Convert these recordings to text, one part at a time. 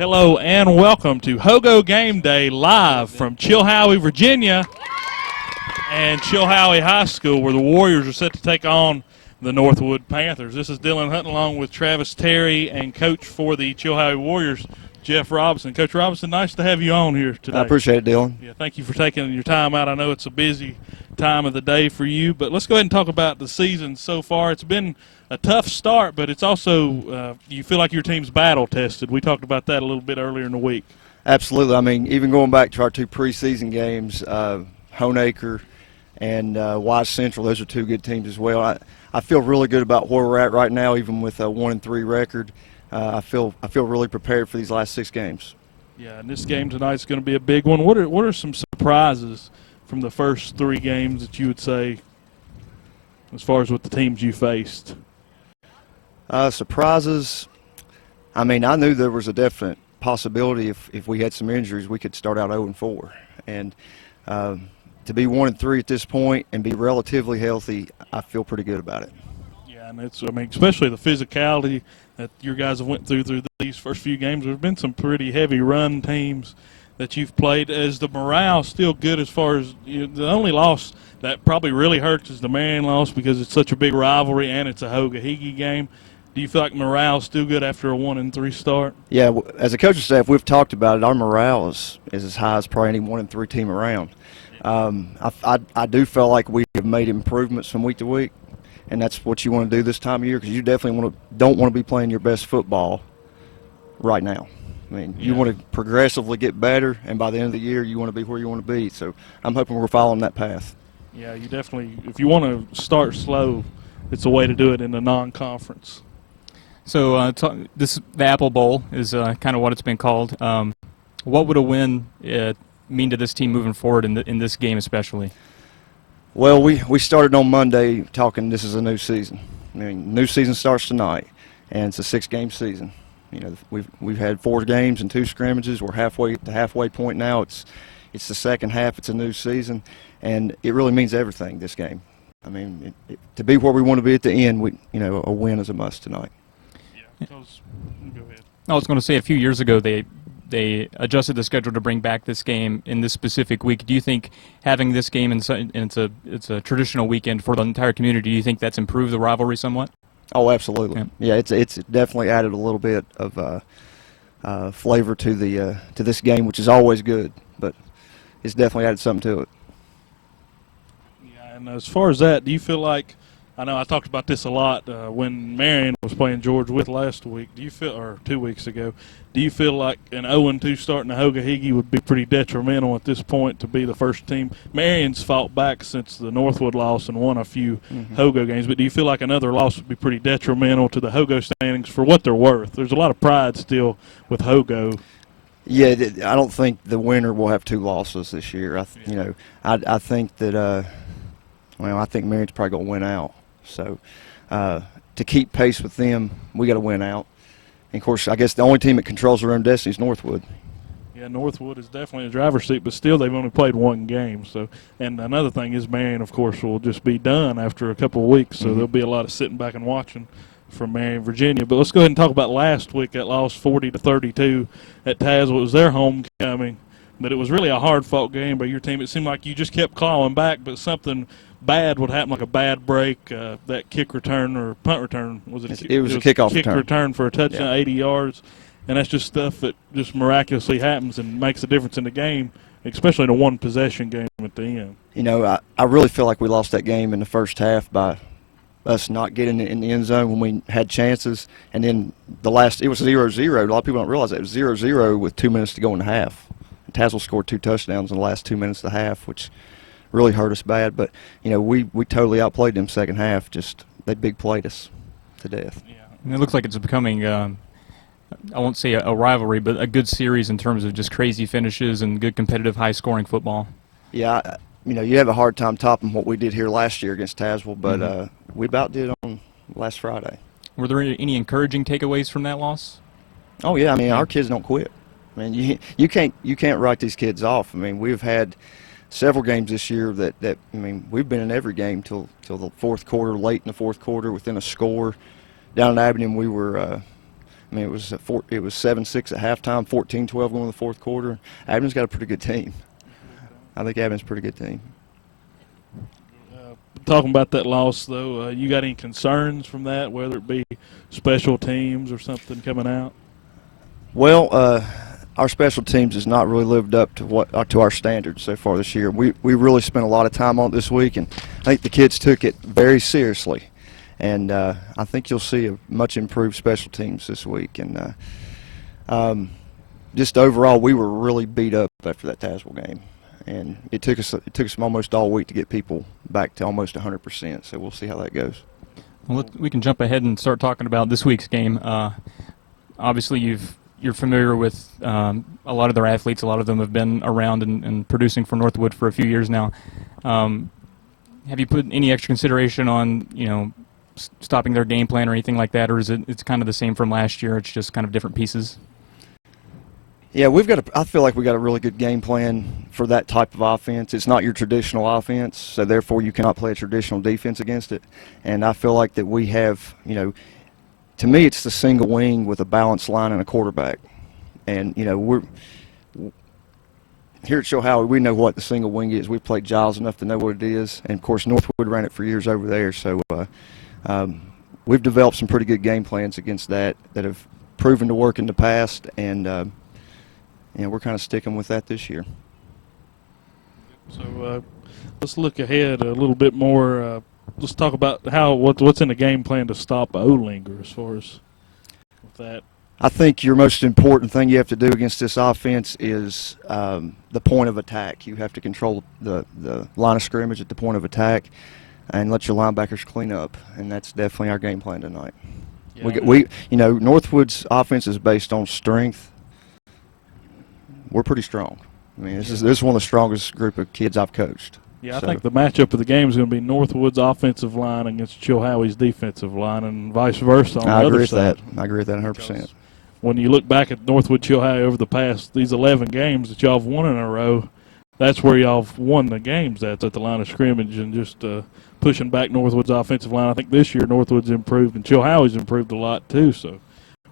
Hello and welcome to Hogo Game Day live from Chilhowie, Virginia and Chilhowie High School, where the Warriors are set to take on the Northwood Panthers. This is Dylan Hunt along with Travis Terry and coach for the Chilhowie Warriors, Jeff Robinson. Coach Robinson, nice to have you on here today. I appreciate it, Dylan. Yeah, thank you for taking your time out. I know it's a busy time of the day for you, but let's go ahead and talk about the season so far. It's been a tough start, but it's also you feel like your team's battle tested. We talked about that a little bit earlier in the week. Absolutely. I mean, even going back to our two preseason games, Honeacre and Wise Central, those are two good teams as well. I feel really good about where we're at right now, even with a 1-3 record. I feel really prepared for these last 6 games. Yeah, and this game tonight is going to be a big one. What are some surprises from the first 3 games that you would say, as far as with the teams you faced? Surprises. I mean, I knew there was a definite possibility if we had some injuries, we could start out 0-4. And to be 1-3 at this point and be relatively healthy, I feel pretty good about it. Yeah, and especially the physicality that your guys have went through these first few games. There's been some pretty heavy run teams that you've played. Is the morale still good as far as the only loss that probably really hurts is the Marion loss because it's such a big rivalry and it's a Hoga-Higgy game? Do you feel like morale's still good after a 1-3 start? Yeah, as a coaching staff, we've talked about it. Our morale is as high as probably any 1-3 team around. I do feel like we have made improvements from week to week, and that's what you want to do this time of year because you definitely don't want to be playing your best football right now. I mean, you want to progressively get better, and by the end of the year, you want to be where you want to be. So I'm hoping we're following that path. Yeah, you definitely, if you want to start slow, it's a way to do it in the non-conference. So the Apple Bowl is kind of what it's been called. What would a win mean to this team moving forward in this game especially? Well, we started on Monday talking this is a new season. I mean, new season starts tonight, and it's a 6-game season. You know, we've had 4 games and 2 scrimmages. We're halfway at the halfway point now. It's the second half. It's a new season, and it really means everything, this game. I mean, to be where we want to be at the end, a win is a must tonight. Go ahead. I was going to say a few years ago they adjusted the schedule to bring back this game in this specific week. Do you think having this game and it's a traditional weekend for the entire community, do you think that's improved the rivalry somewhat? Oh, absolutely. Yeah, it's definitely added a little bit of flavor to this game, which is always good, but it's definitely added something to it. Yeah, and as far as that, do you feel like, I know I talked about this a lot when Marion was playing George with last week. Or 2 weeks ago, do you feel like an 0-2 start in the Hoga-Higgy would be pretty detrimental at this point to be the first team? Marion's fought back since the Northwood loss and won a few Hogo games, but do you feel like another loss would be pretty detrimental to the Hogo standings for what they're worth? There's a lot of pride still with Hogo. Yeah, I don't think the winner will have 2 losses this year. I think that I think Marion's probably going to win out. So to keep pace with them, we got to win out. And, of course, I guess the only team that controls their own destiny is Northwood. Yeah, Northwood is definitely a driver's seat, but still they've only played 1 game. So, and another thing is Marion, of course, will just be done after a couple of weeks. So there'll be a lot of sitting back and watching from Marion, Virginia. But let's go ahead and talk about last week, that loss 40-32 at Tazewell. It was their homecoming, but it was really a hard-fought game by your team. It seemed like you just kept clawing back, but something bad would happen, like a bad break, that kick return or punt return. It was a kickoff return for a touchdown, 80 yards. And that's just stuff that just miraculously happens and makes a difference in the game, especially in a one-possession game at the end. You know, I really feel like we lost that game in the first half by us not getting in the end zone when we had chances. And then it was 0-0. A lot of people don't realize that. It was 0-0 with 2 minutes to go in the half. And Tazewell scored 2 touchdowns in the last 2 minutes of the half, which really hurt us bad. But, we totally outplayed them second half. Just they big played us to death. Yeah. And it looks like it's becoming I won't say a rivalry, but a good series in terms of just crazy finishes and good competitive high-scoring football. Yeah, you have a hard time topping what we did here last year against Tazewell, but we about did on last Friday. Were there any encouraging takeaways from that loss? Oh yeah, our kids don't quit. You can't write these kids off. We've had several games this year that we've been in every game till the fourth quarter, late in the fourth quarter, within a score. Down at Abilene, we were I mean, it was 7-6 at halftime, 14-12 going to the fourth quarter. Abington's got a pretty good team. I think Abington's a pretty good team. Talking about that loss, though, you got any concerns from that, whether it be special teams or something coming out? Well, our special teams has not really lived up to our standards so far this year. We really spent a lot of time on it this week, and I think the kids took it very seriously. And I think you'll see a much improved special teams this week. And just overall, we were really beat up after that Tazewell game. And it took us almost all week to get people back to almost 100%. So we'll see how that goes. Well, we can jump ahead and start talking about this week's game. Obviously, you're familiar with a lot of their athletes. A lot of them have been around and producing for Northwood for a few years now. Have you put any extra consideration on, stopping their game plan or anything like that, or is it's kind of the same from last year? It's just kind of different pieces? Yeah, I feel like we got a really good game plan for that type of offense. It's not your traditional offense, so therefore you cannot play a traditional defense against it. And I feel like that we have, to me, it's the single wing with a balanced line and a quarterback. And, we're here at Chilhowie, we know what the single wing is. We've played Giles enough to know what it is. And, of course, Northwood ran it for years over there. So we've developed some pretty good game plans against that have proven to work in the past. And, we're kind of sticking with that this year. So let's look ahead a little bit more. Let's talk about what's in the game plan to stop Olinger as far as with that. I think your most important thing you have to do against this offense is the point of attack. You have to control the line of scrimmage at the point of attack and let your linebackers clean up, and that's definitely our game plan tonight. Yeah. Northwood's offense is based on strength. We're pretty strong. I mean, this is one of the strongest group of kids I've coached. Yeah, I think the matchup of the game is going to be Northwood's offensive line against Chilhowie's defensive line, and vice versa on the other side. I agree with that 100%. When you look back at Northwood Chilhowie over the past these 11 games that y'all have won in a row, that's where y'all have won the games. That's at the line of scrimmage and just pushing back Northwood's offensive line. I think this year Northwood's improved and Chilhowie's improved a lot too. So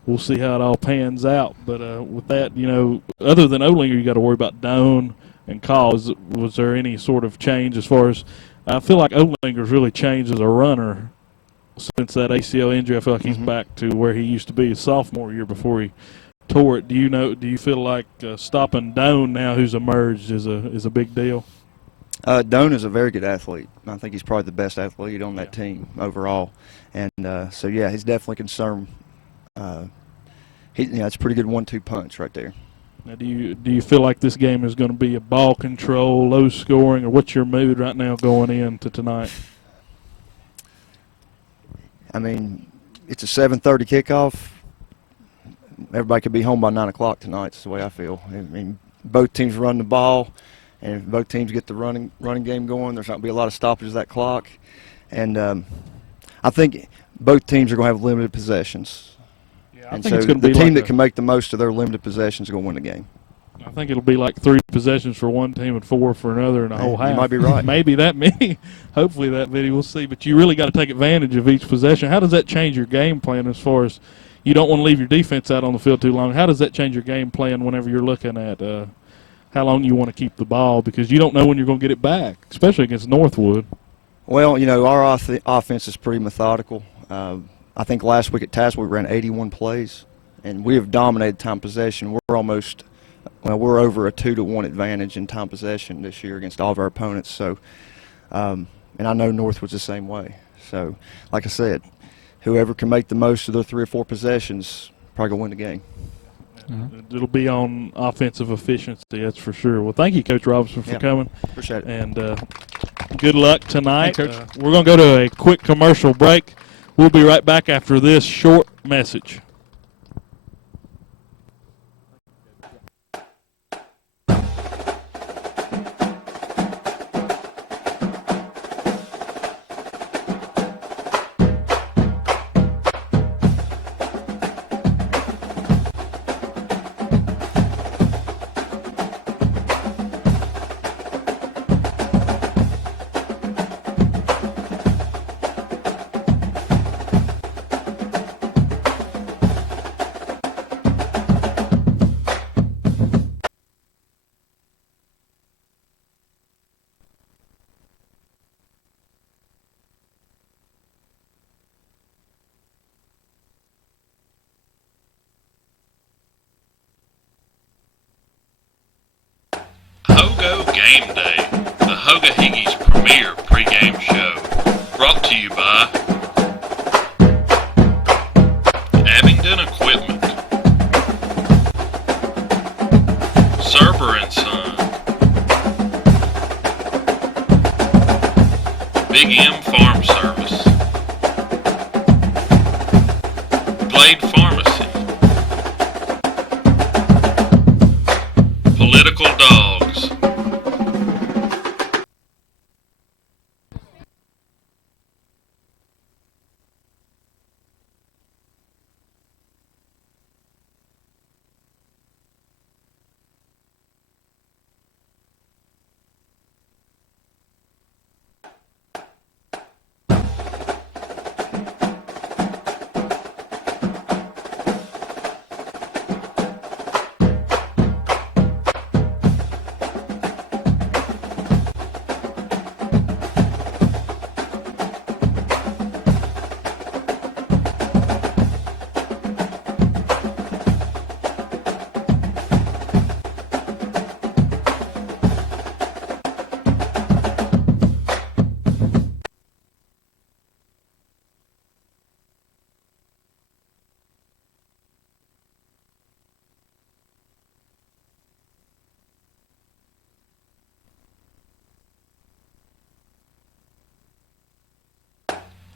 we'll see how it all pans out. But with that, other than Olinger, you got to worry about Doan and Call. Was there any sort of change as far as I feel like Olinger's really changed as a runner since that ACL injury? I feel like he's back to where he used to be his sophomore year before he tore it. Do you feel like stopping Doan now, who's emerged, is a big deal? Doan is a very good athlete. I think he's probably the best athlete on that team overall. And he's definitely concerned. It's a pretty good 1-2 punch right there. Now, do you feel like this game is going to be a ball control, low scoring, or what's your mood right now going into tonight? I mean, it's a 7:30 kickoff. Everybody could be home by 9 o'clock tonight. That's the way I feel. I mean, both teams run the ball, and if both teams get the running game going, there's not going to be a lot of stoppages of that clock. And I think both teams are going to have limited possessions. I and think so it's going to the be team like that can make the most of their limited possessions is going to win the game. I think it'll be like 3 possessions for one team and 4 for another in a whole half. You might be right. Maybe that many. Hopefully that many. We'll see. But you really got to take advantage of each possession. How does that change your game plan as far as you don't want to leave your defense out on the field too long? How does that change your game plan whenever you're looking at how long you want to keep the ball? Because you don't know when you're going to get it back, especially against Northwood. Well, our offense is pretty methodical. I think last week at Tazewell we ran 81 plays. And we have dominated time possession. We're over a 2-1 advantage in time possession this year against all of our opponents. So, and I know Northwood's the same way. So, like I said, whoever can make the most of their 3 or 4 possessions probably gonna win the game. Mm-hmm. It'll be on offensive efficiency, that's for sure. Well, thank you, Coach Robinson, for coming. Appreciate it. And good luck tonight. Thanks, Coach. We're going to go to a quick commercial break. We'll be right back after this short message. Game Day, the Hogo premier pregame show. Brought to you by Abingdon Equipment, Serber & Son, Big M Farm Service, Glade Pharmacy, Political Dogs.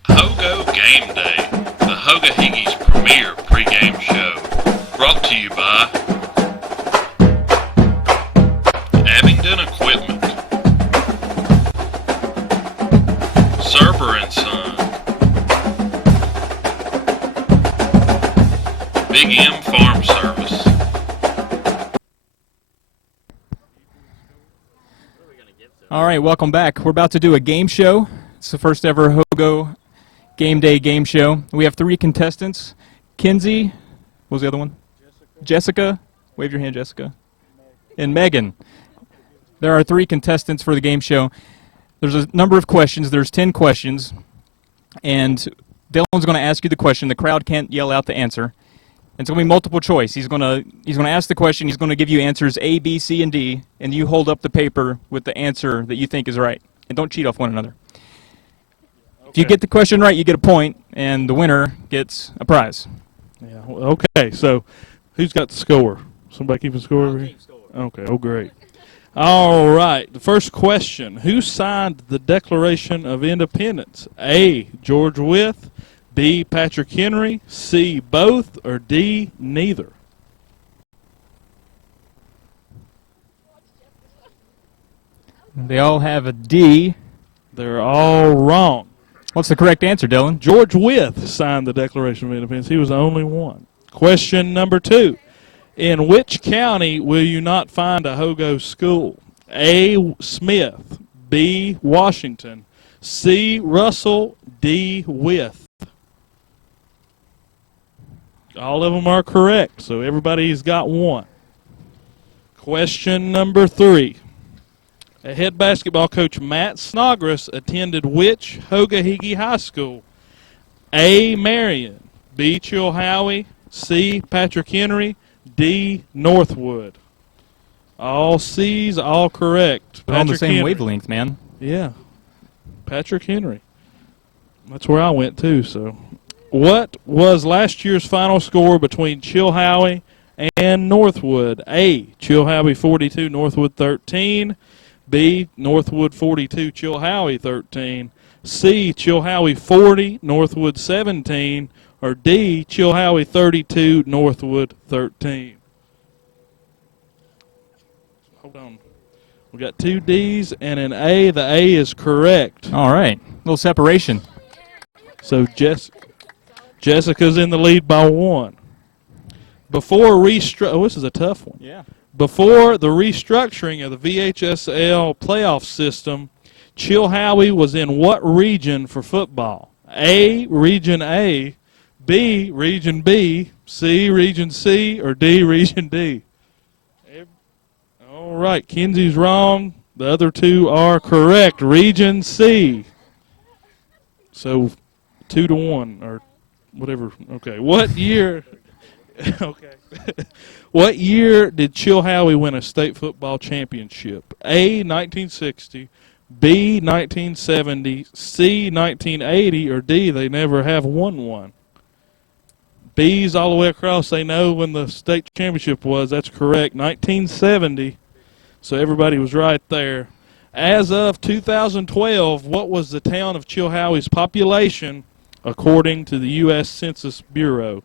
Hogo Game Day, the Hogo premier pregame show. Brought to you by Abingdon Equipment, Serber & Son, Big M Farm Service. All right, welcome back. We're about to do a game show. It's the first ever Hogo Game Day game show. We have 3 contestants. Kinsey, what was the other one? Jessica. Wave your hand, Jessica. And Megan. There are 3 contestants for the game show. There's a number of questions. There's 10 questions. And Dylan's going to ask you the question. The crowd can't yell out the answer. It's going to be multiple choice. He's going to ask the question. He's going to give you answers A, B, C, and D. And you hold up the paper with the answer that you think is right. And don't cheat off one another. If you get the question right, you get a point, and the winner gets a prize. Yeah. Okay. So, who's got the score? Somebody keeping score over here? Okay. Oh, great. All right. The first question: who signed the Declaration of Independence? A. George Wythe, B. Patrick Henry, C. Both, or D. Neither? They all have a D. They're all wrong. What's the correct answer, Dylan? George Wythe signed the Declaration of Independence. He was the only one. Question number 2. In which county will you not find a Hogo school? A. Smith, B. Washington, C. Russell, D. Wythe. All of them are correct, so everybody's got one. Question number 3. Head basketball coach Matt Snodgrass attended which Hogo High School? A. Marion, B. Chilhowie, C. Patrick Henry, D. Northwood. All C's, all correct. They're on the Patrick same Henry. wavelength, man. Yeah, Patrick Henry. That's where I went too. So, what was last year's final score between Chilhowie and Northwood? A. Chilhowie 42, Northwood 13. B. Northwood 42, Chilhowie 13. C. Chilhowie 40, Northwood 17. Or D. Chilhowie 32, Northwood 13. Hold on. We got 2 D's and an A. The A is correct. All right. A little separation. So Jessica's in the lead by 1. Before this is a tough one. Yeah. Before the restructuring of the VHSL playoff system, Chilhowie was in what region for football? A, Region A, B, Region B, C, Region C, or D, Region D? All right, Kinsey's wrong. The other 2 are correct. Region C. So 2-1 or whatever. Okay, what year Okay. What year did Chilhowie win a state football championship? A, 1960, B, 1970, C, 1980, or D, they never have won one? B's all the way across. They know when the state championship was. That's correct. 1970. So everybody was right there. As of 2012, what was the town of Chilhowie's population according to the U.S. Census Bureau?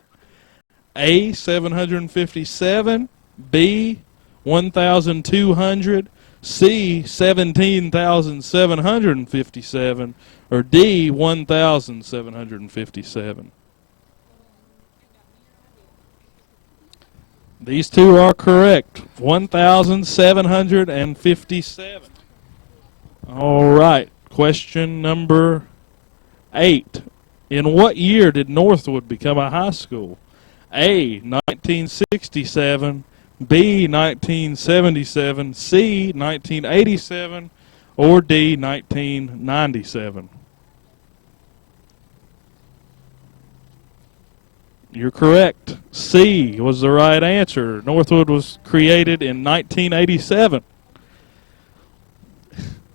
A, 757, B, 1,200, C, 17,757, or D, 1,757. These two are correct. 1,757. All right. Question number 8. In what year did Northwood become a high school? A, 1967, B, 1977, C, 1987, or D, 1997? You're correct. C was the right answer. Northwood was created in 1987.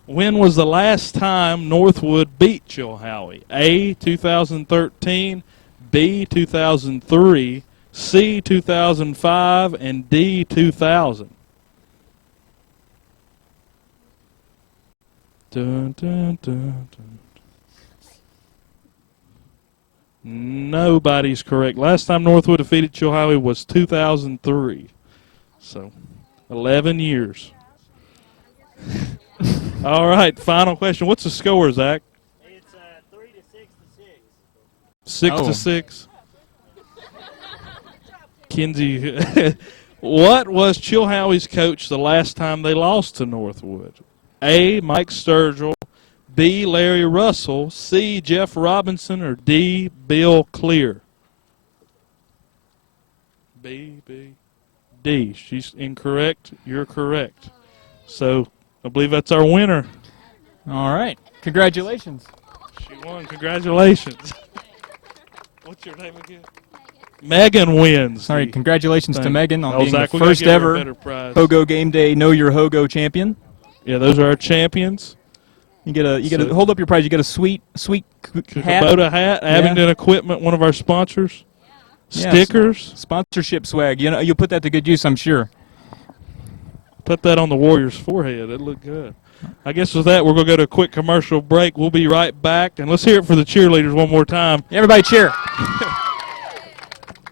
When was the last time Northwood beat Chilhowie? A, 2013, B, 2003, C, 2005, and D, 2000. Dun, dun, dun, dun. Nobody's correct. Last time Northwood defeated Chilhowie was 2003. So, 11 years. All right, final question. What's the score, Zach? It's 3 to 6 to 6. 6 to 6. Kinsey, what was Chilhowie's coach the last time they lost to Northwood? A, Mike Sturgill, B, Larry Russell, C, Jeff Robinson, or D, Bill Clear? B, D. She's incorrect. You're correct. So I believe that's our winner. All right. Congratulations. She won. Congratulations. What's your name again? Megan wins. All right. Congratulations to Megan on being Zach, the we gotta first give her a ever better prize. Hogo Game Day Know Your Hogo champion. Yeah, those are our champions. You get a hold up your prize. You get a sweet hat. Kubota hat, Abingdon Equipment, one of our sponsors. Yeah, Stickers. Sponsorship swag. You know, you'll put that to good use, I'm sure. Put that on the Warriors' forehead. It'd look good. I guess with that, we're going to go to a quick commercial break. We'll be right back. And let's hear it for the cheerleaders one more time. Everybody cheer.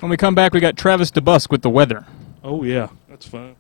When we come back, we got Travis DeBusk with the weather. Oh, yeah. That's fun.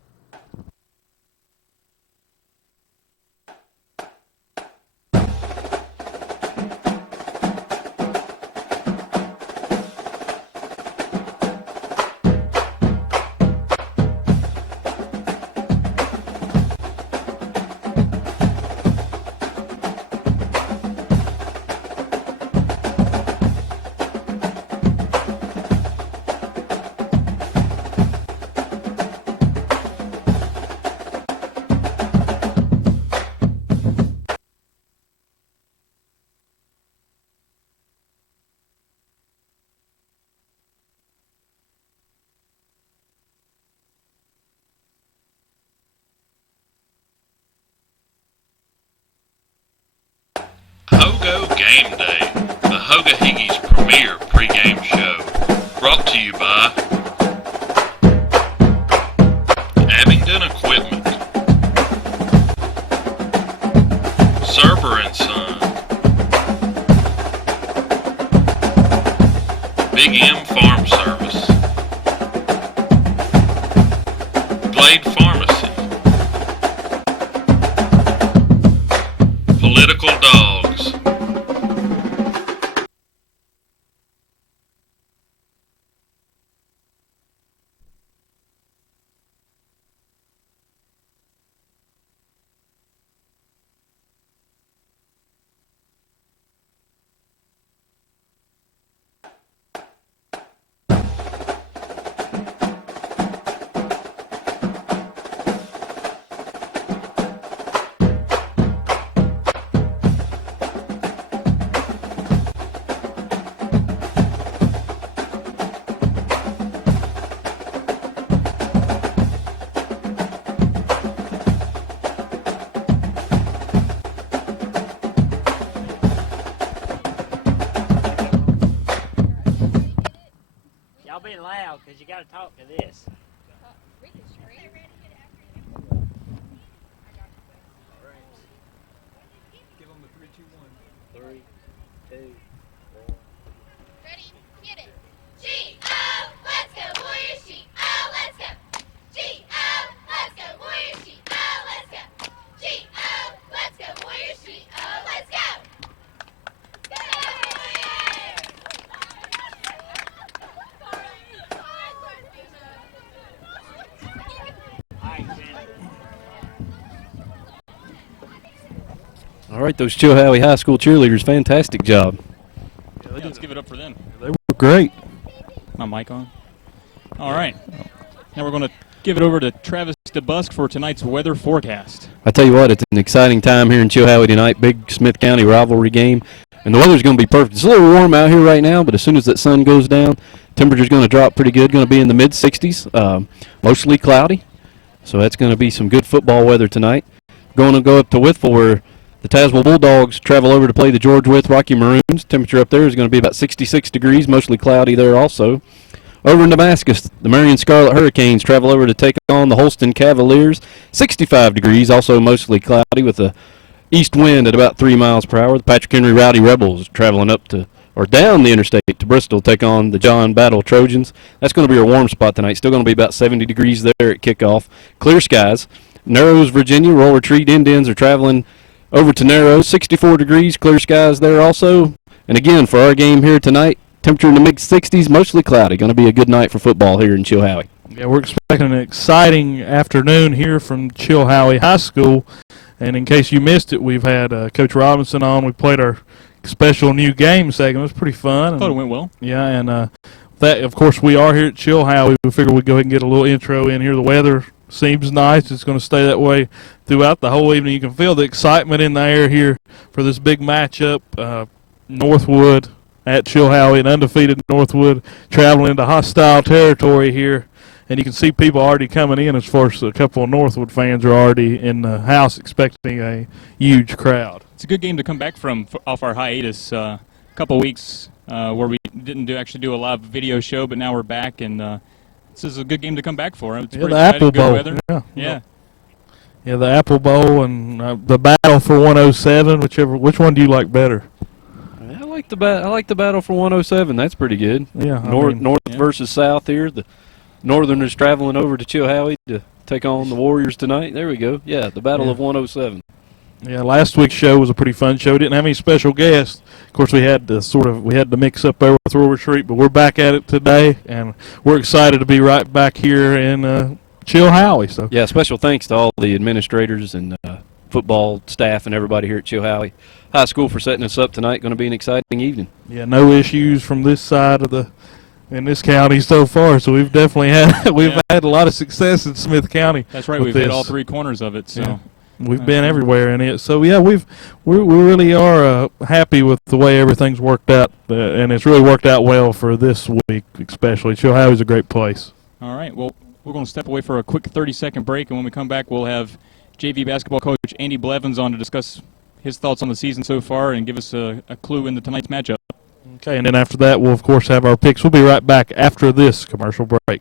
Hogo Game Day, the Hoga Higgy's premier pregame show. Brought to you by Abingdon Equipment, Serber & Son, Big M Farm Service, Glade Pharmacy, Political Dogs, Y'all being loud because you got to talk to this. Give them the 3, 2, 1. 3, 2, 1. Ready? Get it. G-O, let's go Warriors. G-O, let's go. G-O, let's go Warriors. G-O, let's go. G-O, let's go Warriors. G-O, let's go. Go Warriors! All right, Shannon. All right, those Chilhowie High School cheerleaders, fantastic job. Yeah, let's give it up for them. They were great. My mic on? All right. Now we're going to give it over to Travis DeBusk for tonight's weather forecast. I tell you what, it's an exciting time here in Chilhowie tonight. Big Smith County rivalry game, and the weather's going to be perfect. It's a little warm out here right now, but as soon as that sun goes down, temperature's going to drop pretty good. Going to be in the mid-60s, mostly cloudy. So that's going to be some good football weather tonight. Going to go up to Wytheville, where the Tazewell Bulldogs travel over to play the George Wythe Rocky Maroons. Temperature up there is going to be about 66 degrees, mostly cloudy there also. Over in Damascus, the Marion Scarlet Hurricanes travel over to take on the Holston Cavaliers. 65 degrees, also mostly cloudy with a east wind at about 3 miles per hour. The Patrick Henry Rowdy Rebels traveling up to or down the interstate to Bristol, take on the John Battle Trojans. That's going to be a warm spot tonight. Still going to be about 70 degrees there at kickoff. Clear skies. Narrows, Virginia, Roller Treat Indians are traveling over to Narrows. 64 degrees, clear skies there also. And again, for our game here tonight, temperature in the mid-60s, mostly cloudy. Going to be a good night for football here in Chilhowie. Yeah, we're expecting an exciting afternoon here from Chilhowie High School. And in case you missed it, we've had Coach Robinson on. We played our special new game segment. It was pretty fun. I thought it went well. Yeah, and that, of course, we are here at Chilhowie. We figured we'd go ahead and get a little intro in here. The weather seems nice. It's going to stay that way throughout the whole evening. You can feel the excitement in the air here for this big matchup. Northwood at Chilhowie, an undefeated Northwood, traveling into hostile territory here. And you can see people already coming in. As far as a couple of Northwood fans are already in the house expecting a huge crowd. It's a good game to come back from off our hiatus. A couple weeks where we didn't actually do a live video show, but now we're back, and this is a good game to come back for. It's Yeah, pretty the exciting, Apple good Bowl. weather. Yeah. Yeah, the Apple Bowl and the battle for 107. Which one do you like better? I like the battle for 107. That's pretty good. Yeah, North versus South here. The Northerners traveling over to Chilhowie to take on the Warriors tonight. There we go. Yeah, the battle of 107. Yeah, last week's show was a pretty fun show. Didn't have any special guests. Of course, we had to mix up there with Roller Retreat, but we're back at it today, and we're excited to be right back here in Chilhowie. So yeah, special thanks to all the administrators and football staff and everybody here at Chilhowie High School for setting us up tonight. Going to be an exciting evening. yeah, no issues from this side of in this county so far. So we've definitely had a lot of success in Smith County. That's right. We've hit all three corners of it. So. Yeah. We've been everywhere in it. So, yeah, we really are happy with the way everything's worked out, and it's really worked out well for this week especially. Chilhowie's a great place. All right. Well, we're going to step away for a quick 30-second break, and when we come back, we'll have JV basketball coach Andy Blevins on to discuss his thoughts on the season so far and give us a clue into tonight's matchup. Okay, and then after that, we'll, of course, have our picks. We'll be right back after this commercial break.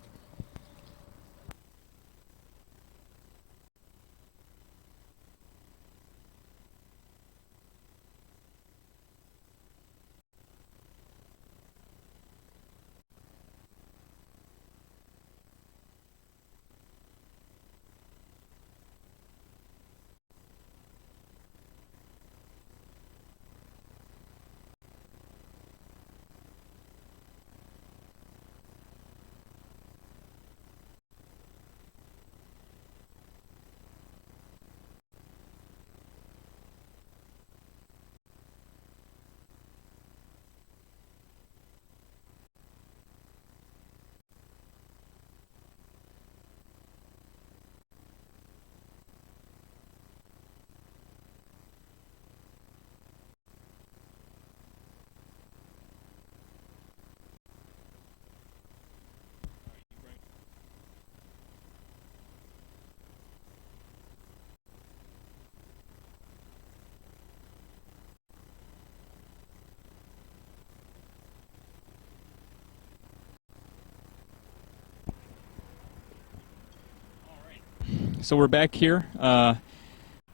So we're back here.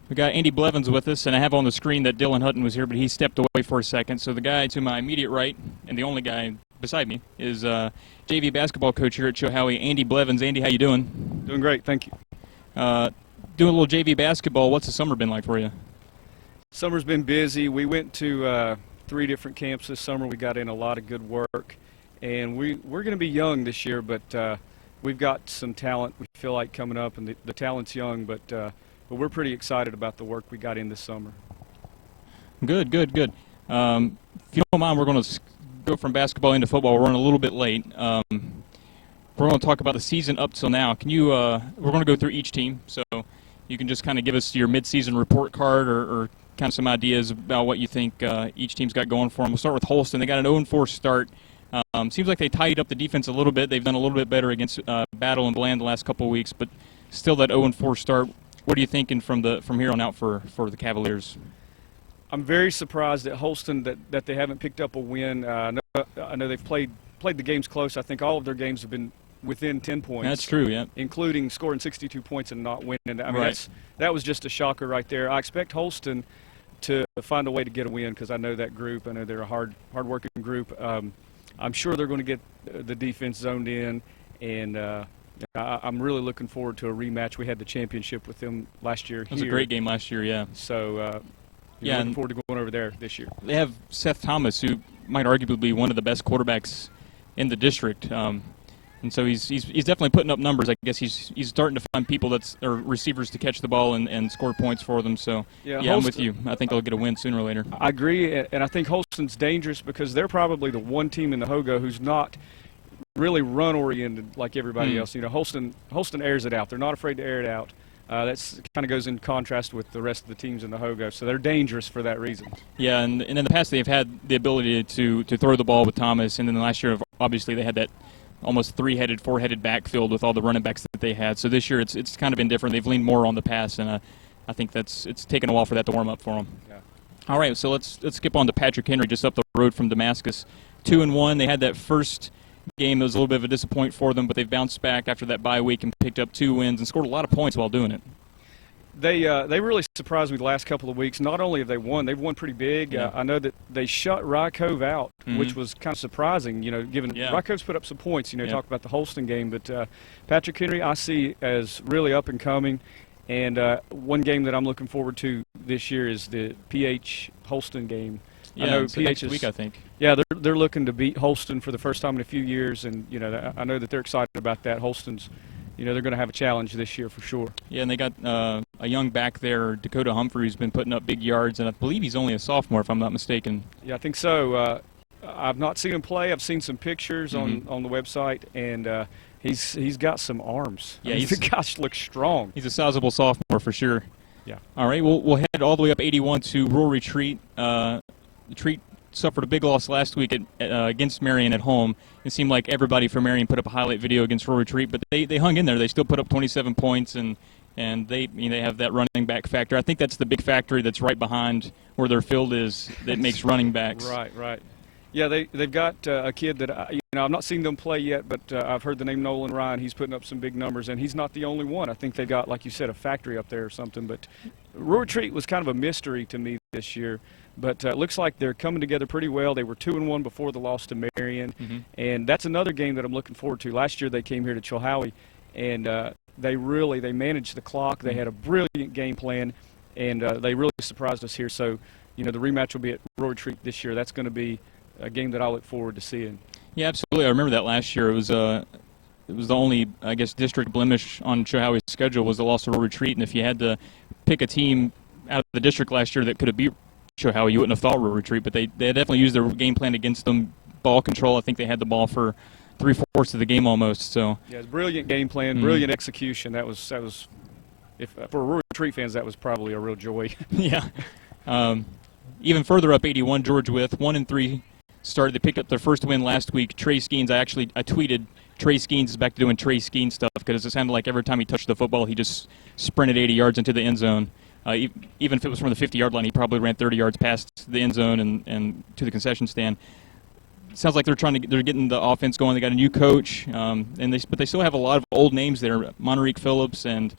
We got Andy Blevins with us, and I have on the screen that Dylan Hutton was here, but he stepped away for a second. So the guy to my immediate right, and the only guy beside me, is JV basketball coach here at Chilhowie, Andy Blevins. Andy, how you doing? Doing great, thank you. Doing a little JV basketball. What's the summer been like for you? Summer's been busy. We went to 3 different camps this summer. We got in a lot of good work, and we're going to be young this year, but we've got some talent we feel like coming up, and the talent's young, but we're pretty excited about the work we got in this summer. Good. If you don't mind, we're going to go from basketball into football. We're running a little bit late. We're going to talk about the season up till now. Can you? We're going to go through each team, so you can just kind of give us your mid-season report card or kind of some ideas about what you think each team's got going for them. We'll start with Holston. They got an 0-4 start. Seems like they tidied up the defense a little bit. They've done a little bit better against Battle and Bland the last couple of weeks, but still that 0-4 start. What are you thinking from here on out for the Cavaliers? I'm very surprised at Holston that they haven't picked up a win. I know they've played the games close. I think all of their games have been within 10 points. That's true, yeah. Including scoring 62 points and not winning. I mean, right. that was just a shocker right there. I expect Holston to find a way to get a win because I know that group. I know they're a hard-working group. I'm sure they're going to get the defense zoned in, and I'm really looking forward to a rematch. We had the championship with them last year. It was a great game last year, yeah. So, looking forward to going over there this year. They have Seth Thomas, who might arguably be one of the best quarterbacks in the district, and so he's definitely putting up numbers. I guess he's starting to find people or receivers to catch the ball and score points for them. So yeah, I'm with you. I think they'll get a win sooner or later. I agree, and I think Holston's dangerous because they're probably the one team in the Hogo who's not really run-oriented like everybody else. You know, Holston airs it out. They're not afraid to air it out. That's kind of goes in contrast with the rest of the teams in the Hogo, so they're dangerous for that reason. Yeah, and in the past they've had the ability to throw the ball with Thomas, and then last year obviously they had that almost 4-headed backfield with all the running backs that they had. So this year it's kind of been different. They've leaned more on the pass, and I think it's taken a while for that to warm up for them. Yeah. All right, so let's skip on to Patrick Henry, just up the road from Damascus. 2-1. They had that first game that was a little bit of a disappointment for them, but they've bounced back after that bye week and picked up 2 wins and scored a lot of points while doing it. They really surprised me the last couple of weeks. Not only have they won, they've won pretty big. Yeah. I know that they shut Rye Cove out, which was kind of surprising, given Rye Cove's put up some points. Talk about the Holston game. But Patrick Henry I see as really up and coming. And one game that I'm looking forward to this year is the PH Holston game. Yeah, I know it's PH next is, week, I think. Yeah, they're looking to beat Holston for the first time in a few years, and I know that they're excited about that. Holston's, they're going to have a challenge this year for sure. Yeah, and they got a young back there, Dakota Humphrey, who's been putting up big yards, and I believe he's only a sophomore, if I'm not mistaken. Yeah, I think so. I've not seen him play. I've seen some pictures on the website, and he's got some arms. Yeah, the guy looks strong. He's a sizable sophomore for sure. Yeah. All right, we'll head all the way up 81 to Rural Retreat. Retreat suffered a big loss last week against Marion at home. It seemed like everybody from Marion put up a highlight video against Rural Retreat, but they hung in there. They still put up 27 points, and they have that running back factor. I think that's the big factory that's right behind where their field is that makes running backs. Right. Yeah, they've got a kid that I've not seen them play yet, but I've heard the name Nolan Ryan. He's putting up some big numbers, and he's not the only one. I think they've got, like you said, a factory up there or something. But Rural Retreat was kind of a mystery to me this year. But it looks like they're coming together pretty well. They were 2-1 before the loss to Marion, and that's another game that I'm looking forward to. Last year they came here to Chilhowie, and they managed the clock. They had a brilliant game plan, and they really surprised us here. So, the rematch will be at Rural Retreat this year. That's going to be a game that I look forward to seeing. Yeah, absolutely. I remember that last year. It was the only, I guess, district blemish on Chilhowie's schedule was the loss of Rural Retreat, and if you had to pick a team out of the district last year that could have beat Chilhowie, you wouldn't have thought Rural Retreat, but they definitely used their game plan against them. Ball control, I think they had the ball for 3/4 of the game almost. So yeah, it's brilliant game plan, brilliant execution. That was if for Rural Retreat fans, that was probably a real joy. Yeah. Even further up, 81 George Wythe 1-3 start. They picked up their first win last week. Trey Skeens, I tweeted Trey Skeens is back to doing Trey Skeens stuff because it sounded like every time he touched the football, he just sprinted 80 yards into the end zone. Even if it was from the 50-yard line, he probably ran 30 yards past the end zone and to the concession stand. It sounds like they're getting the offense going. They got a new coach, but they still have a lot of old names there. Monterique Phillips and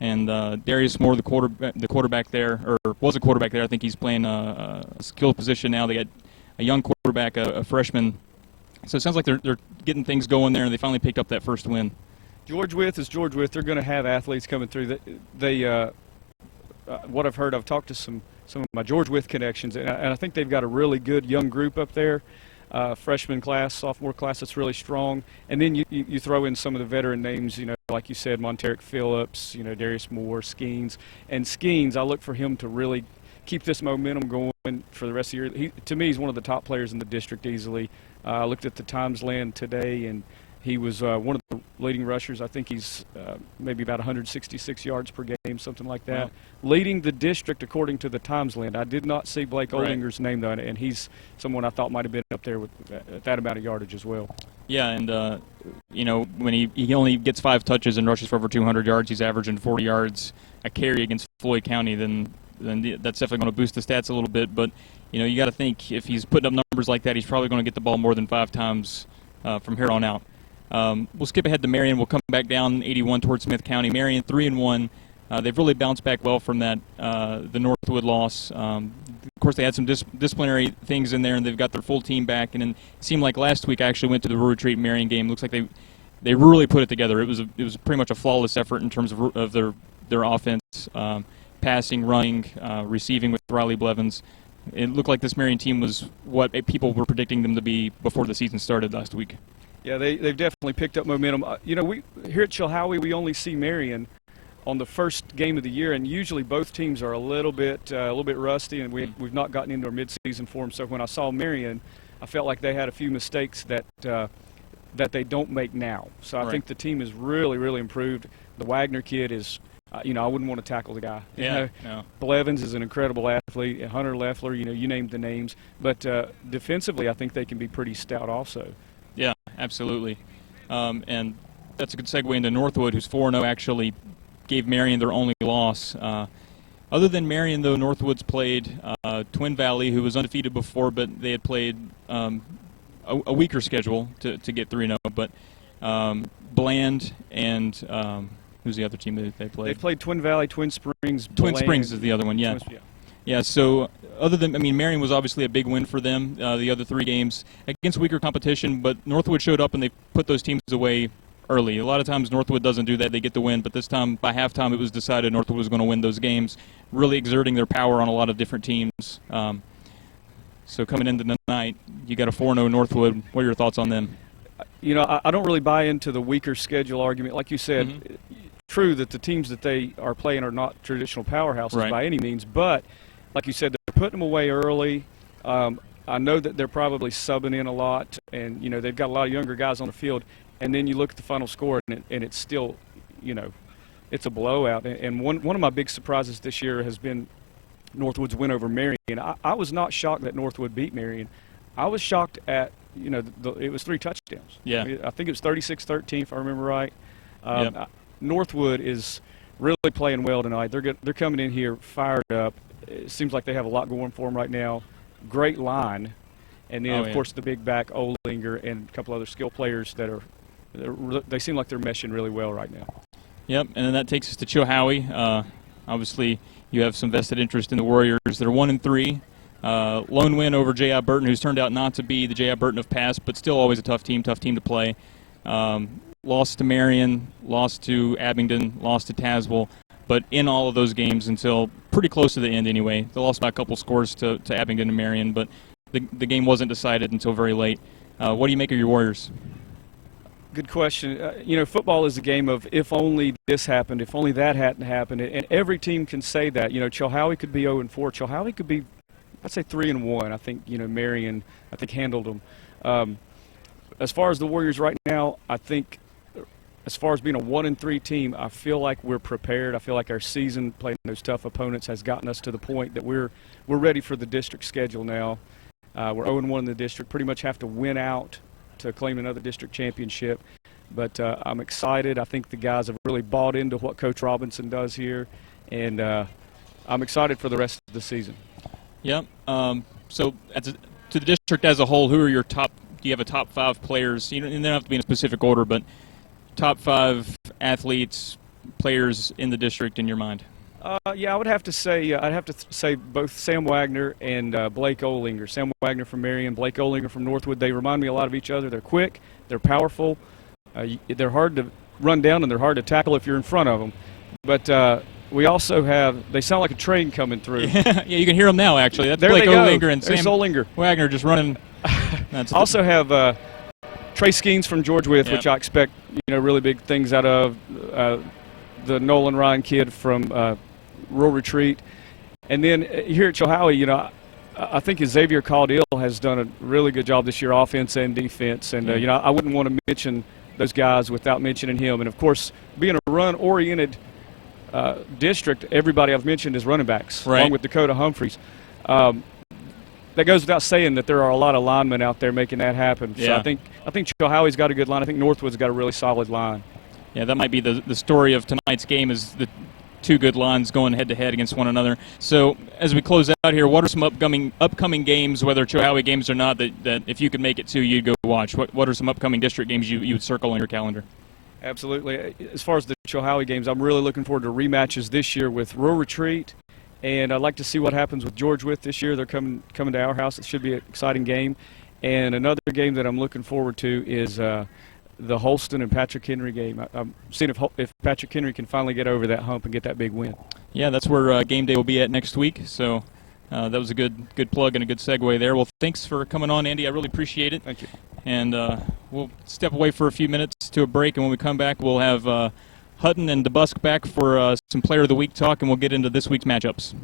And Darius Moore, the quarterback there, or was a quarterback there. I think he's playing a skill position now. They got a young quarterback, a freshman. So it sounds like they're getting things going there, and they finally picked up that first win. George Wythe is George Wythe. They're going to have athletes coming through. What I've heard, I've talked to some of my George Wythe connections, and I think they've got a really good young group up there. Freshman class, sophomore class that's really strong, and then you throw in some of the veteran names, like you said, Monteric Phillips, Darius Moore, Skeens. And Skeens, I look for him to really keep this momentum going for the rest of the year. To me, he's one of the top players in the district easily. I looked at the Times Land today, and he was one of the leading rushers. I think he's maybe about 166 yards per game, something like that. Wow. Leading the district according to the Times Land. I did not see Blake Oldinger's name, though, and he's someone I thought might have been up there with that amount of yardage as well. Yeah, and when he only gets 5 touches and rushes for over 200 yards, he's averaging 40 yards a carry against Floyd County, then that's definitely going to boost the stats a little bit. But you got to think if he's putting up numbers like that, he's probably going to get the ball more than 5 times from here on out. We'll skip ahead to Marion. We'll come back down 81 towards Smith County. Marion 3-1. They've really bounced back well from that the Northwood loss. Of course, they had some disciplinary things in there, and they've got their full team back. And then it seemed like last week I actually went to the Rural Retreat Marion game. Looks like they really put it together. It was pretty much a flawless effort in terms of their offense, passing, running, receiving with Riley Blevins. It looked like this Marion team was what people were predicting them to be before the season started last week. Yeah, they've definitely picked up momentum. We here at Chilhowie, we only see Marion on the first game of the year, and usually both teams are a little bit rusty, and we've not gotten into our midseason form. So when I saw Marion, I felt like they had a few mistakes that they don't make now. So I think the team is really, really improved. The Wagner kid is, I wouldn't want to tackle the guy. No. Blevins is an incredible athlete. Hunter Leffler, you named the names. But defensively, I think they can be pretty stout also. Yeah, absolutely. And that's a good segue into Northwood, who's 4-0, actually gave Marion their only loss. Other than Marion, though, Northwood's played Twin Valley, who was undefeated before, but they had played a weaker schedule to get 3-0. But Bland and who's the other team that they played? They played Twin Valley, Twin Springs. Twin Springs is the other one, yeah. Yeah, so other than, Marion was obviously a big win for them, the other 3 games against weaker competition, but Northwood showed up and they put those teams away early. A lot of times Northwood doesn't do that. They get the win, but this time, by halftime, it was decided Northwood was going to win those games, really exerting their power on a lot of different teams. So coming into tonight, you got a 4-0 Northwood. What are your thoughts on them? I don't really buy into the weaker schedule argument. Like you said, true that the teams that they are playing are not traditional powerhouses by any means, but like you said, they're putting them away early. I know that they're probably subbing in a lot, and they've got a lot of younger guys on the field. And then you look at the final score, and it's still, it's a blowout. And one of my big surprises this year has been Northwood's win over Marion. I was not shocked that Northwood beat Marion. I was shocked at it was 3 touchdowns. Yeah, I think it was 36-13 if I remember right. Northwood is really playing well tonight. They're coming in here fired up. It seems like they have a lot going for them right now. Great line, and then of course the big back Oldinger and a couple other skill players that they seem like they're meshing really well right now. Yep, and then that takes us to Chilhowie. Obviously, you have some vested interest in the Warriors. They're 1-3. Lone win over J.I. Burton, who's turned out not to be the J.I. Burton of past, but still always a tough team to play. Lost to Marion, lost to Abingdon, lost to Tazewell, but in all of those games until pretty close to the end anyway. They lost by a couple scores to Abingdon and Marion, but the game wasn't decided until very late. What do you make of your Warriors? Good question. Football is a game of if only this happened, if only that hadn't happened, and every team can say that. Chilhowie could be 0-4. Chilhowie could be, I'd say 3-1. I think Marion, handled them. As far as the Warriors right now, I think as far as being a 1-3 team, I feel like we're prepared. I feel like our season playing those tough opponents has gotten us to the point that we're ready for the district schedule now. We're 0-1 in the district. Pretty much have to win out to claim another district championship. But I'm excited. I think the guys have really bought into what Coach Robinson does here, and I'm excited for the rest of the season. Yep. So to the district as a whole, who are your top? Do you have a top 5 players? And they don't have to be in a specific order, but top 5 athletes, players in the district in your mind? Yeah, I would have to say say both Sam Wagner and Blake Olinger. Sam Wagner from Marion, Blake Olinger from Northwood. They remind me a lot of each other. They're quick, they're powerful, they're hard to run down, and they're hard to tackle if you're in front of them. But we also have, they sound like a train coming through. Yeah, you can hear them now, actually. That's there Blake they go. Olinger and There's Sam Olinger. Wagner just running. Also have Trey Skeens from George Wythe, which I expect really big things out of. The Nolan Ryan kid from Rural Retreat. And then here at Chilhowie, I think Xavier Caudill has done a really good job this year, offense and defense. And, I wouldn't want to mention those guys without mentioning him. And, of course, being a run-oriented district, everybody I've mentioned is running backs, along with Dakota Humphreys. That goes without saying that there are a lot of linemen out there making that happen. So I think Chilhowie's got a good line. I think Northwood's got a really solid line. Yeah, that might be the story of tonight's game, is the two good lines going head-to-head against one another. So as we close out here, what are some upcoming games, whether Chilhowie games or not, that if you could make it to, you'd go watch? What are some upcoming district games you would circle on your calendar? Absolutely. As far as the Chilhowie games, I'm really looking forward to rematches this year with Rural Retreat, and I'd like to see what happens with George Wythe this year. They're coming to our house. It should be an exciting game. And another game that I'm looking forward to is the Holston and Patrick Henry game. I'm seeing if Patrick Henry can finally get over that hump and get that big win. Yeah, that's where Game Day will be at next week. So that was a good plug and a good segue there. Well, thanks for coming on, Andy. I really appreciate it. Thank you. And we'll step away for a few minutes to a break, and when we come back, we'll have Hutton and DeBusk back for some Player of the Week talk, and we'll get into this week's matchups.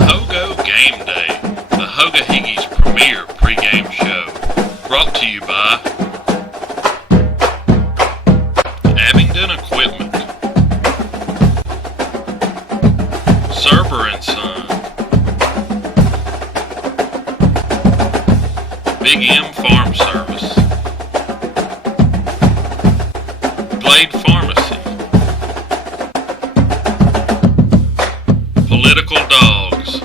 Hogo Game Day, the Hoga Higgies premier pregame show, brought to you by Abingdon Equipment, Serber & Son, Big M Farm Service, Glade Pharmacy, Political Dogs.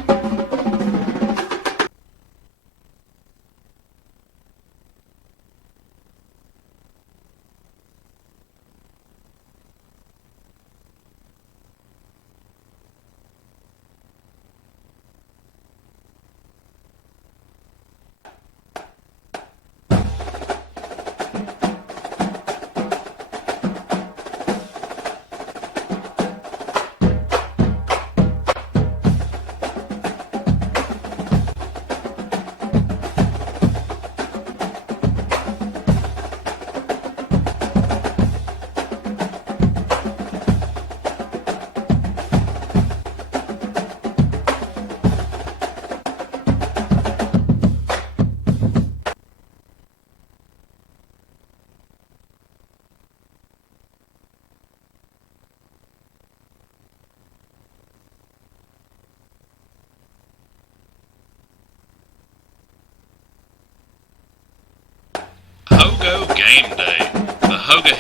Hogo Game Day, the Hoga.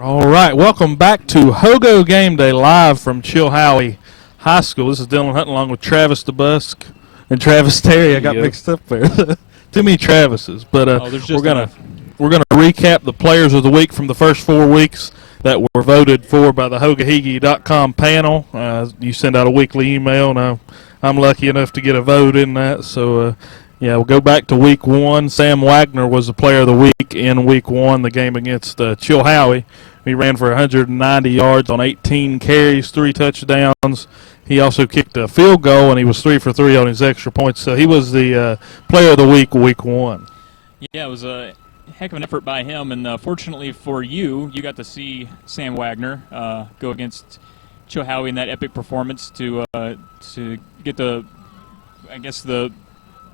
All right, welcome back to Hogo Game Day live from Chilhowie High School. This is Dylan Hunt along with Travis DeBusk and Travis Terry. I got mixed up there. Too many Travises, but we're gonna recap the players of the week from the first 4 weeks that were voted for by the HogaHiggy.com panel. You send out a weekly email, and I'm lucky enough to get a vote in that. So. Yeah, we'll go back to week 1. Sam Wagner was the player of the week in week 1, the game against Chilhowie. He ran for 190 yards on 18 carries, 3 touchdowns. he also kicked a field goal, and he was 3 for 3 on his extra points. So he was the player of the week 1. Yeah, it was a heck of an effort by him, and fortunately for you, you got to see Sam Wagner go against Chilhowie in that epic performance to get the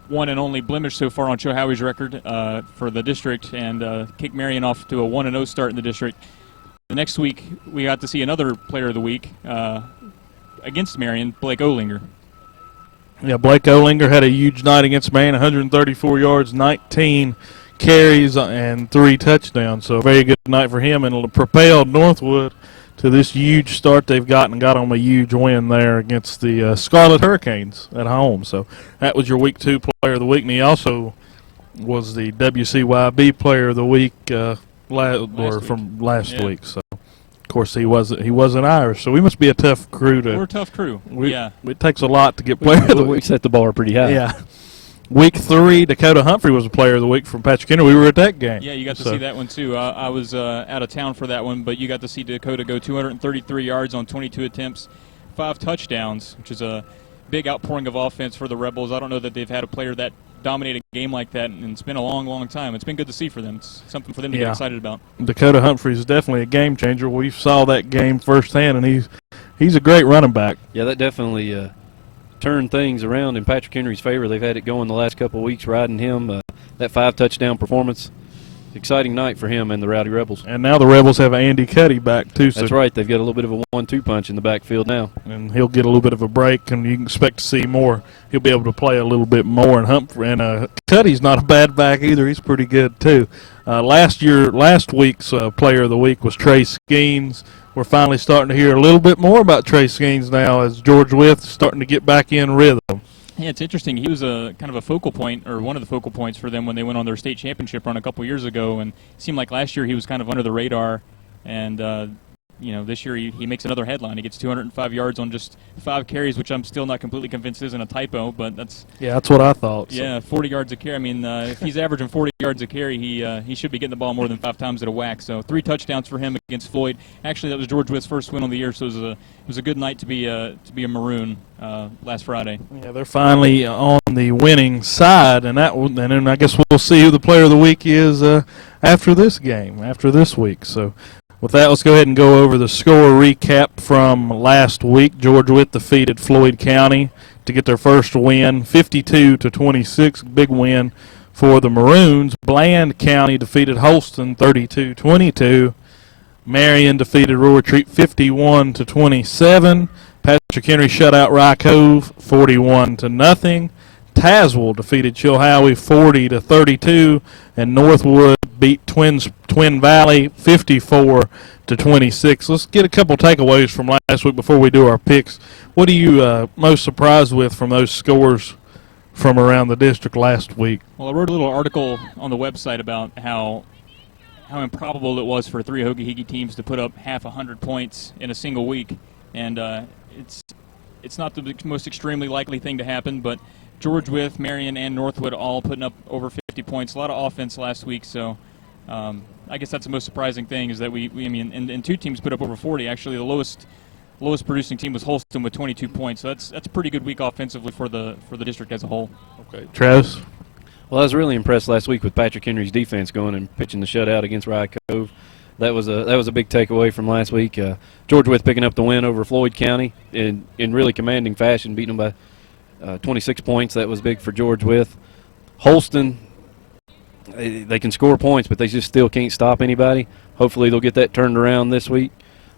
one and only blemish so far on Chilhowie's record for the district, and kick Marion off to a 1-0 start in the district. The next week, we got to see another player of the week against Marion, Blake Olinger. Yeah, Blake Olinger had a huge night against Marion, 134 yards, 19 carries, and 3 touchdowns. So a very good night for him, and propelled Northwood to this huge start they've got, and got on a huge win there against the Scarlet Hurricanes at home. So that was your Week 2 player of the week, and he also was the WCYB player of the week from last week. So of course he wasn't Irish, so we must be a tough crew to. We're a tough crew. It takes a lot to get player of the week. We set the bar pretty high. Yeah. Week 3, Dakota Humphrey was the player of the week from Patrick Henry. We were at that game. Yeah, you got to see that one too. I was out of town for that one, but you got to see Dakota go 233 yards on 22 attempts, 5 touchdowns, which is a big outpouring of offense for the Rebels. I don't know that they've had a player that dominated a game like that, and it's been a long, long time. It's been good to see for them. It's something for them to get excited about. Dakota Humphrey is definitely a game changer. We saw that game firsthand, and he's a great running back. Yeah, that definitely turned things around in Patrick Henry's favor. They've had it going the last couple of weeks, riding him. That 5 touchdown performance, exciting night for him and the Rowdy Rebels. And now the Rebels have Andy Cuddy back too. That's right. They've got a little bit of a 1-2 punch in the backfield now, and he'll get a little bit of a break, and you can expect to see more. He'll be able to play a little bit more. And Humphrey and Cuddy's not a bad back either. He's pretty good too. Last week's player of the week was Trey Skeens. We're finally starting to hear a little bit more about Trey Skeens now as George Wythe is starting to get back in rhythm. Yeah, it's interesting. He was a kind of a focal point, or one of the focal points for them when they went on their state championship run a couple years ago. And it seemed like last year he was kind of under the radar. And, this year he makes another headline. He gets 205 yards on just 5 carries, which I'm still not completely convinced isn't a typo, but that's what I thought. Yeah, 40 yards a carry. I mean, if he's averaging 40 yards a carry, he should be getting the ball more than 5 times at a whack. So 3 touchdowns for him against Floyd. Actually, that was George Wythe's first win of the year, so it was a good night to be a Maroon last Friday. Yeah, they're finally on the winning side, and then I guess we'll see who the player of the week is after this week. So with that, let's go ahead and go over the score recap from last week. George Wythe defeated Floyd County to get their first win, 52-26, big win for the Maroons. Bland County defeated Holston 32-22. Marion defeated Roar Retreat 51-27. Patrick Henry shut out Rye Cove 41-0. Tazewell defeated Chilhowie 40-32, and Northwood beat Twin Valley 54-26. Let's get a couple takeaways from last week before we do our picks. What are you most surprised with from those scores from around the district last week? Well, I wrote a little article on the website about how improbable it was for 3 Hoga-Higgy teams to put up half 100 points in a single week, and it's not the most extremely likely thing to happen, but George Wythe, Marion, and Northwood all putting up over 50 points. A lot of offense last week, so I guess that's the most surprising thing is that and 2 teams put up over 40. Actually, the lowest producing team was Holston with 22 points. So that's a pretty good week offensively for the district as a whole. Okay, Travis. Well, I was really impressed last week with Patrick Henry's defense going and pitching the shutout against Rye Cove. That was a big takeaway from last week. George Wythe picking up the win over Floyd County in really commanding fashion, beating them by 26 points. That was big for George Wythe. Holston, they can score points, but they just still can't stop anybody. Hopefully they'll get that turned around this week.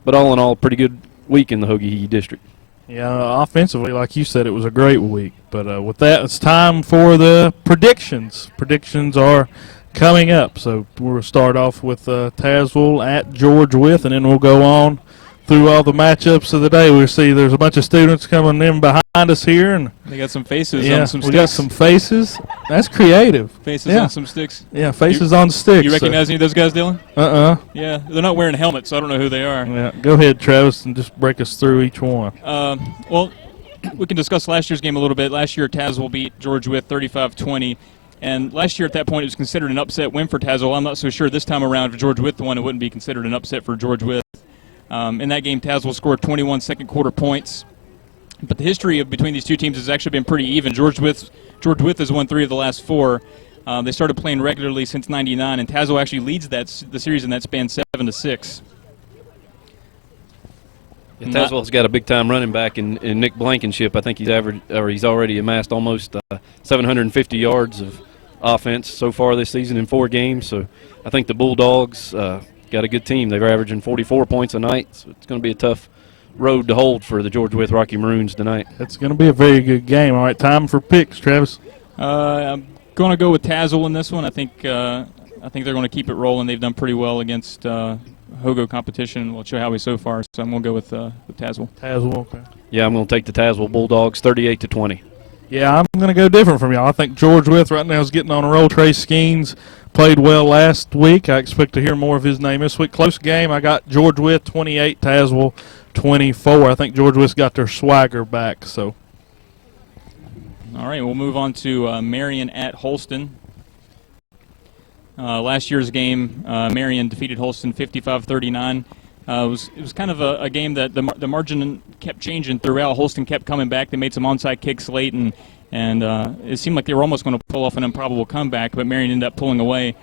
But all in all, pretty good week in the Hoga-Higgy district. Yeah, offensively, like you said, it was a great week. But with that, it's time for the predictions. Predictions are coming up. So we'll start off with Tazewell at George Wythe, and then we'll go on through all the matchups of the day. We see there's a bunch of students coming in behind us here, and they got some faces on some sticks. We got some faces. That's creative. Faces on some sticks. Yeah, faces on sticks. You recognize any of those guys, Dylan? Yeah, they're not wearing helmets, so I don't know who they are. Yeah, go ahead, Travis, and just break us through each one. Well, we can discuss last year's game a little bit. Last year, Tazewell beat George Wythe 35-20. And last year at that point, it was considered an upset win for Tazewell. I'm not so sure this time around if George Wythe won, it wouldn't be considered an upset for George Wythe. In that game, Tazewell scored 21 second-quarter points. But the history between these two teams has actually been pretty even. George Wythe has won 3 of the last 4. They started playing regularly since '99, and Tazewell actually leads the series in that span 7-6. Yeah, Tazewell's got a big-time running back in Nick Blankenship. I think he's already amassed almost 750 yards of offense so far this season in 4 games. So I think the Bulldogs got a good team. They're averaging 44 points a night, so it's going to be a tough road to hold for the George Wythe Rocky Maroons tonight. It's going to be a very good game. All right, time for picks, Travis. I'm going to go with Tazewell in this one. I think they're going to keep it rolling. They've done pretty well against Hogo competition, Chilhowie so far, so I'm going to go with Tazewell. Tazewell, okay. Yeah, I'm going to take the Tazewell Bulldogs 38-20. Yeah, I'm going to go different from y'all. I think George Wythe right now is getting on a roll. Trey Skeens played well last week. I expect to hear more of his name this week. Close game. I got George Wythe 28, Tazewell 24. I think George Wythe's got their swagger back. So. All right, we'll move on to Marion at Holston. Last year's game, Marion defeated Holston 55-39. It was kind of a game that the margin kept changing throughout. Holston kept coming back. They made some onside kicks late, and it seemed like they were almost going to pull off an improbable comeback, but Marion ended up pulling away.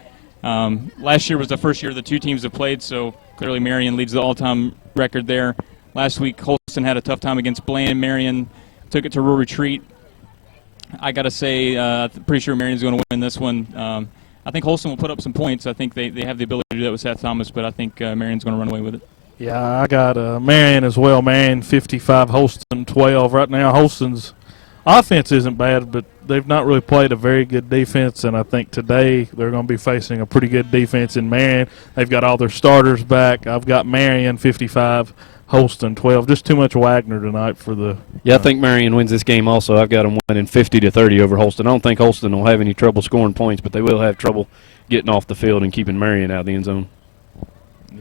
Last year was the first year the two teams have played, so clearly Marion leads the all-time record there. Last week, Holston had a tough time against Blaine. Marion took it to Rural Retreat. I got to say, pretty sure Marion's going to win this one. I think Holston will put up some points. I think they have the ability to do that with Seth Thomas, but I think Marion's going to run away with it. Yeah, I got Marion as well. Marion 55, Holston 12. Right now, Holston's offense isn't bad, but they've not really played a very good defense, and I think today they're going to be facing a pretty good defense in Marion. They've got all their starters back. I've got Marion 55, Holston 12. Just too much Wagner tonight for the. Yeah, I think Marion wins this game also. I've got them winning 50-30 over Holston. I don't think Holston will have any trouble scoring points, but they will have trouble getting off the field and keeping Marion out of the end zone.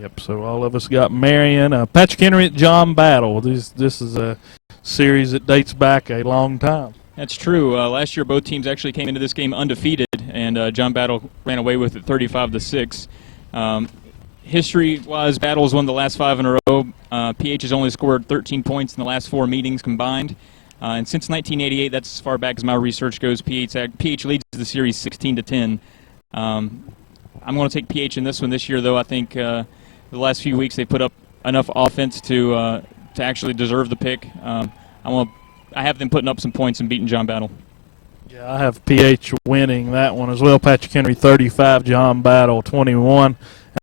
Yep, so all of us got Marion. Patrick Henry at John Battle. This is a series that dates back a long time. That's true. Last year, both teams actually came into this game undefeated, and John Battle ran away with it 35-6. History-wise, Battle has won the last 5 in a row. PH has only scored 13 points in the last 4 meetings combined. And since 1988, that's as far back as my research goes, PH leads the series 16-10. I'm going to take PH in this one this year, though. I think the last few weeks they put up enough offense to actually deserve the pick. I have them putting up some points and beating John Battle. Yeah, I have PH winning that one as well. Patrick Henry 35, John Battle 21.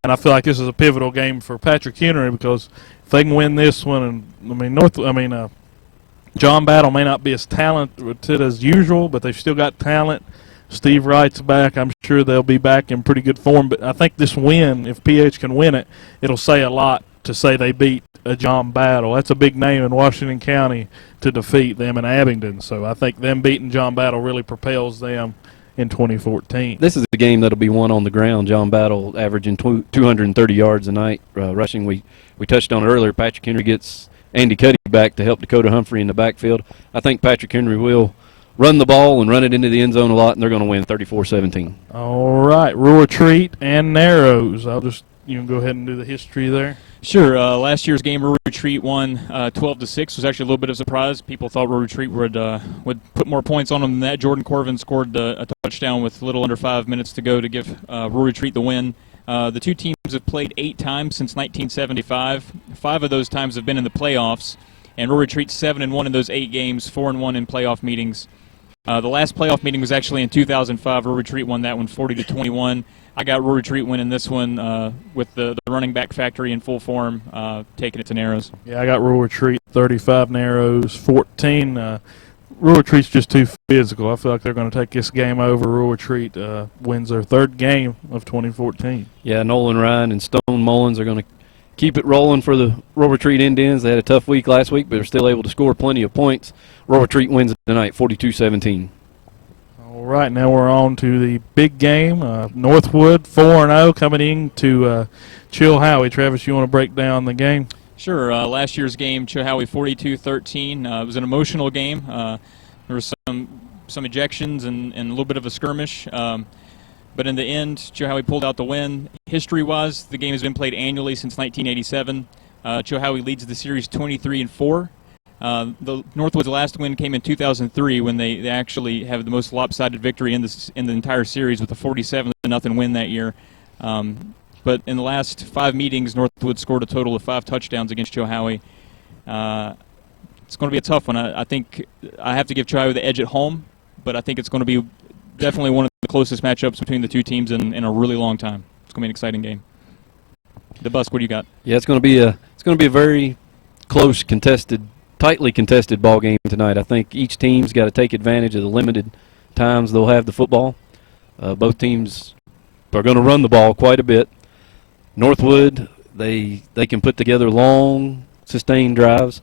And I feel like this is a pivotal game for Patrick Henry because if they can win this one, and John Battle may not be as talented as usual, but they've still got talent. Steve Wright's back. I'm sure they'll be back in pretty good form. But I think this win, if PH can win it, it'll say a lot to say they beat a John Battle. That's a big name in Washington County to defeat them in Abingdon. So I think them beating John Battle really propels them in 2014. This is a game that'll be won on the ground. John Battle averaging 230 yards a night rushing. We touched on it earlier. Patrick Henry gets Andy Cuddy back to help Dakota Humphrey in the backfield. I think Patrick Henry will run the ball and run it into the end zone a lot, and they're going to win 34-17. All right, Rural Retreat and Narrows. You can go ahead and do the history there. Sure. Last year's game, Rural Retreat won 12-6. Was actually a little bit of a surprise. People thought Rural Retreat would put more points on them than that. Jordan Corvin scored a touchdown with a little under 5 minutes to go to give Rural Retreat the win. The two teams have played 8 times since 1975. 5 of those times have been in the playoffs, and Rural Retreat's 7-1 in those 8 games, 4-1 in playoff meetings. The last playoff meeting was actually in 2005. Rural Retreat won that one 40-21. I got Rural Retreat winning this one with the running back factory in full form, taking it to Narrows. Yeah, I got Rural Retreat 35, Narrows 14. Rural Retreat's just too physical. I feel like they're going to take this game over. Rural Retreat wins their 3rd game of 2014. Yeah, Nolan Ryan and Stone Mullins are going to keep it rolling for the Rural Retreat Indians. They had a tough week last week, but they're still able to score plenty of points. Rural Retreat wins tonight 42-17. All right, now we're on to the big game. Northwood 4-0 coming in to Chilhowie. Travis, you want to break down the game? Sure. Last year's game, Chilhowie 42-13. It was an emotional game. There were some ejections and a little bit of a skirmish. But in the end, Chilhowie pulled out the win. History-wise, the game has been played annually since 1987. Chilhowie leads the series 23-4. The Northwood's last win came in 2003 when they actually have the most lopsided victory in the entire series with a 47-0 win that year. But in the last 5 meetings, Northwood scored a total of 5 touchdowns against Chilhowie. It's going to be a tough one. I think I have to give Chilhowie the edge at home, but I think it's going to be definitely one of the closest matchups between the two teams in a really long time. It's going to be an exciting game. DeBusk, what do you got? Yeah, it's going to be a very close, tightly contested ball game tonight. I think each team's got to take advantage of the limited times they'll have the football. Both teams are going to run the ball quite a bit. Northwood, they can put together long, sustained drives.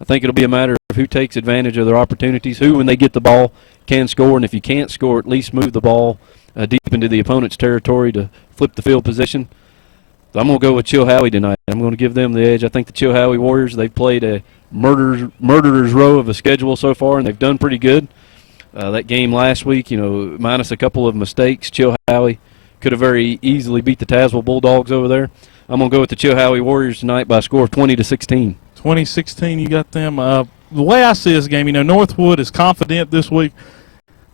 I think it'll be a matter of who takes advantage of their opportunities, who, when they get the ball, can score, and if you can't score, at least move the ball deep into the opponent's territory to flip the field position. So I'm going to go with Chilhowie tonight. I'm going to give them the edge. I think the Chilhowie Warriors, they've played a murderer's row of a schedule so far, and they've done pretty good. That game last week, minus a couple of mistakes, Chilhowie could have very easily beat the Tazewell Bulldogs over there. I'm going to go with the Chilhowie Warriors tonight by a score of 20-16. 2016, you got them. The way I see this game, Northwood is confident this week.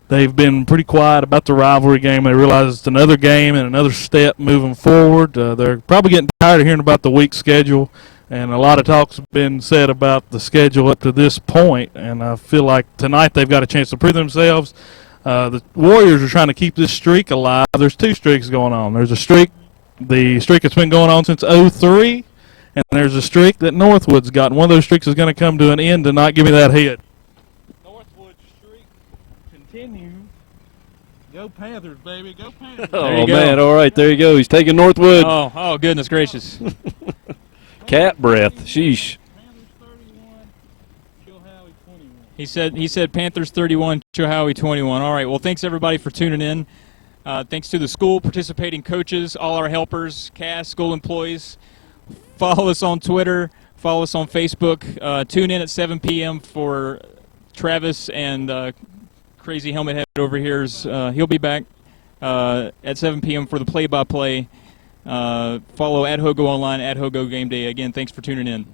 They've been pretty quiet about the rivalry game. They realize it's another game and another step moving forward. They're probably getting tired of hearing about the weak schedule, and a lot of talk's been said about the schedule up to this point, and I feel like tonight they've got a chance to prove themselves. The Warriors are trying to keep this streak alive. There's 2 streaks going on. There's a streak, the streak that's been going on since '03, and there's a streak that Northwood's got. One of those streaks is going to come to an end tonight. Give me that hit. Northwood's streak continues. Go Panthers, baby. Go Panthers. Oh, man. All right, there you go. He's taking Northwood. Oh, goodness gracious. Cat breath. Sheesh. Panthers 31, Chilhowie 21. He said Panthers 31, Chilhowie 21. All right, well, thanks, everybody, for tuning in. Thanks to the school, participating coaches, all our helpers, cast, school employees. Follow us on Twitter. Follow us on Facebook. Tune in at 7 p.m. for Travis and Crazy Helmet Head over here. He'll be back at 7 p.m. for the play-by-play. Follow at Hogo online, at Hogo GameDay. Again, thanks for tuning in.